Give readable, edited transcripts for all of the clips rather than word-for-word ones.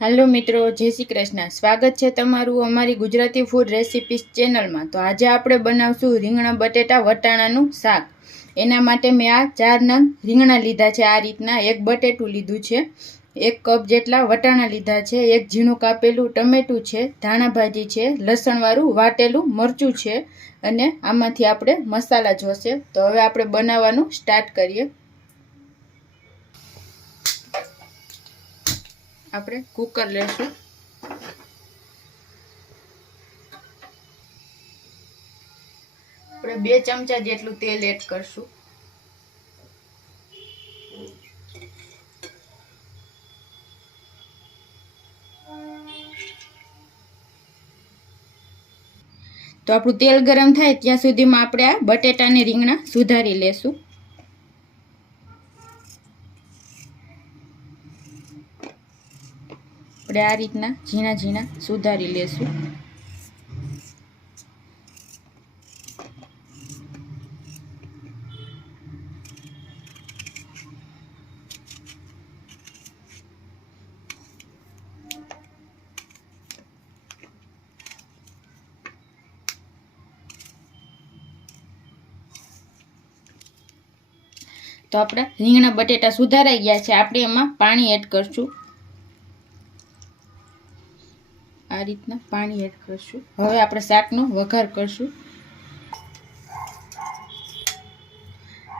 Hello मित्रों, जय श्री कृष्ण। स्वागत है तमारू अमारी गुजराती फूड रेसिपीज चेनल में। तो आज आपणे बनावशुं રીંગણા बटेटा वटाणानुं शाक। एना माटे मैं आ 4 नंग રીંગણા लीधा छे। आ रीतना एक बटेटું लीधुं छे, 1 कप जेटला वटाणा लीधा छे, 1 झीणुं कापेલું टमेटું छे, धाणा भाजी छे, लसणवाळું वाटेલુं मरचું छे अने आमांथी आपणे मसाला जोईशे। तो हवे आपणे बनाववानुं स्टार्ट करीए। આપણે કુકર લેશું। આપણે 2 ચમચા જેટલું તેલ એડ કરશું। તો આપણું તેલ ગરમ થાય ત્યાં સુધીમાં આપણે આ બટેટાને રીંગણા સુધારી લેશું। આપણે આ રીતના ઝીણા ઝીણા સુધારી લેશું। तो अपना રીંગણા बटेटा सुधाराई गया है। આપણે એમાં પાણી એડ કરશું। आ रीतना पाणी एड करशुं। हवे आपणे शाकनो वघार करशुं।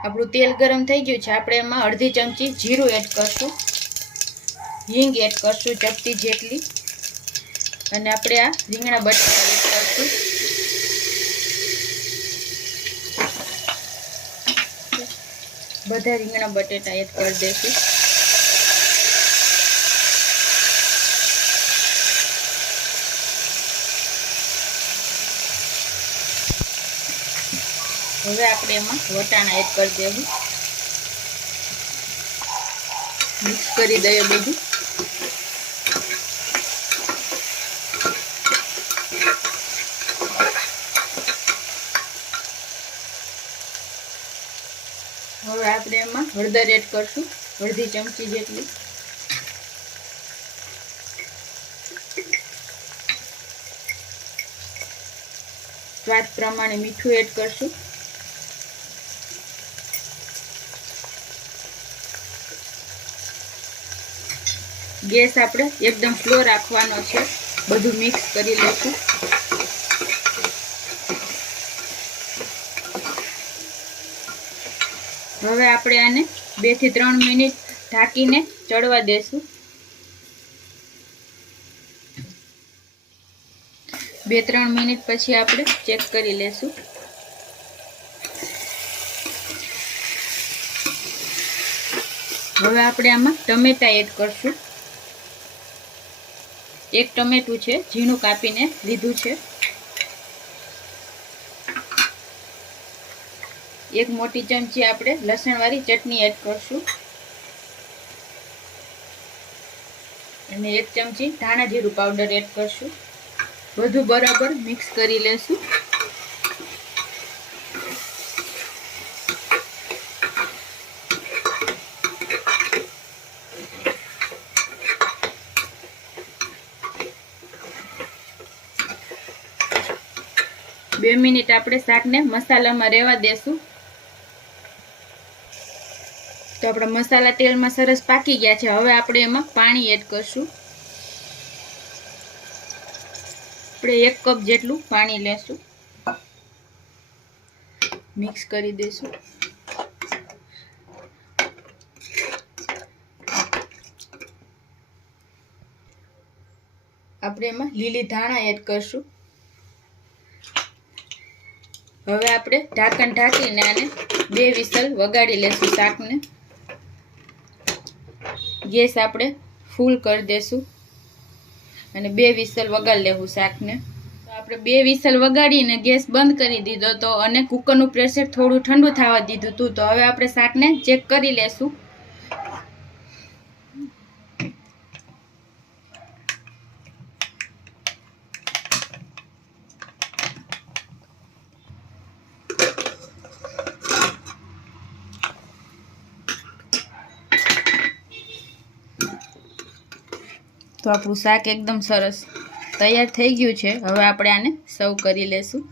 आपणुं तेल गरम थई गयुं छे। आपणे एमां अर्धी चमची जीरुं एड करशुं, हींग एड करशुं चपटी जेटली अने आपणे आ રીંગણા बटेटा एड करशुं। बधा રીંગણા बटेटा एड कर देशुं। હવે આપણે એમાં વટાણા એડ કરી દેવું। મિક્સ કરી દઈએ બધું। હવે આપણે એમાં હળદર એડ કરશું, અડધી ચમચી જેટલી। સ્વાદ પ્રમાણે મીઠું એડ કરશું। गैस આપણે एकदम स्लो રાખવાનો છે। બધું મિક્સ કરી લઈશું। હવે આપણે આને 2 થી 3 મિનિટ ઢાંકીને ચડવા દેશું। 2-3 મિનિટ પછી આપણે ચેક કરી લેશું। હવે આપણે આમાં ટમેટા એડ કરશું। 1 ટમેટું છે, ઝીણું કાપીને લીધું છે। 1 મોટી ચમચી આપણે લસણવાળી ચટણી એડ કરશું અને 1 ચમચી ધાણા જીરું પાવડર એડ કરશું। બધું બરાબર મિક્સ કરી લેશું। બે મિનિટ આપણે શાકને મસાલામાં રહેવા દેશું। તો આપણા મસાલા તેલમાં સરસ પાકી ગયા છે। હવે આપણે એમાં પાણી એડ કરશું। આપણે 1 કપ જેટલું પાણી લેશું, મિક્સ કરી દેશું। આપણે એમાં લીલી ધાણા એડ કરશું। હવે આપણે ઢાંકણ ઢાંકીને આને 2 વિસલ વગાડી લેશું શાકને। ગેસ આપણે ફૂલ કરી દેશું અને 2 વિસલ વગાડી લેવું શાકને। તો આપણે 2 વિસલ વગાડીને ગેસ બંધ કરી દીધો તો અને કુકરનું પ્રેશર થોડું ઠંડુ થવા દીધું હતું। તો હવે આપણે શાકને ચેક કરી લેશું। તો આપણું શાક એકદમ સરસ તૈયાર થઈ ગયું છે. હવે આપણે આને સર્વ કરી લેશું.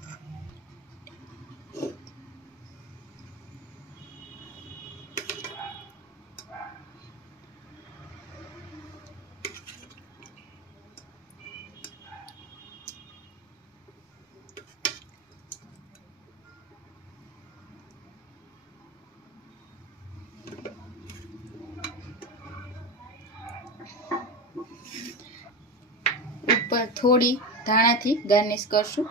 ઉપર થોડી ધાણાથી ગાર્નિશ કરશું.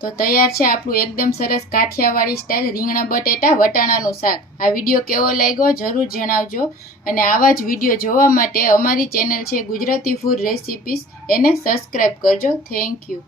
તો તૈયાર છે આપણું એકદમ સરસ કાઠિયાવાડી સ્ટાઇલ રીંગણા બટેટા વટાણાનું શાક. આ વિડીયો કેવો લાગ્યો જરૂર જણાવજો. અને આવા જ વિડીયો જોવા માટે અમારી ચેનલ છે ગુજરાતી ફૂડ રેસિપીસ, એને સબસ્ક્રાઈબ કરજો. Thank you.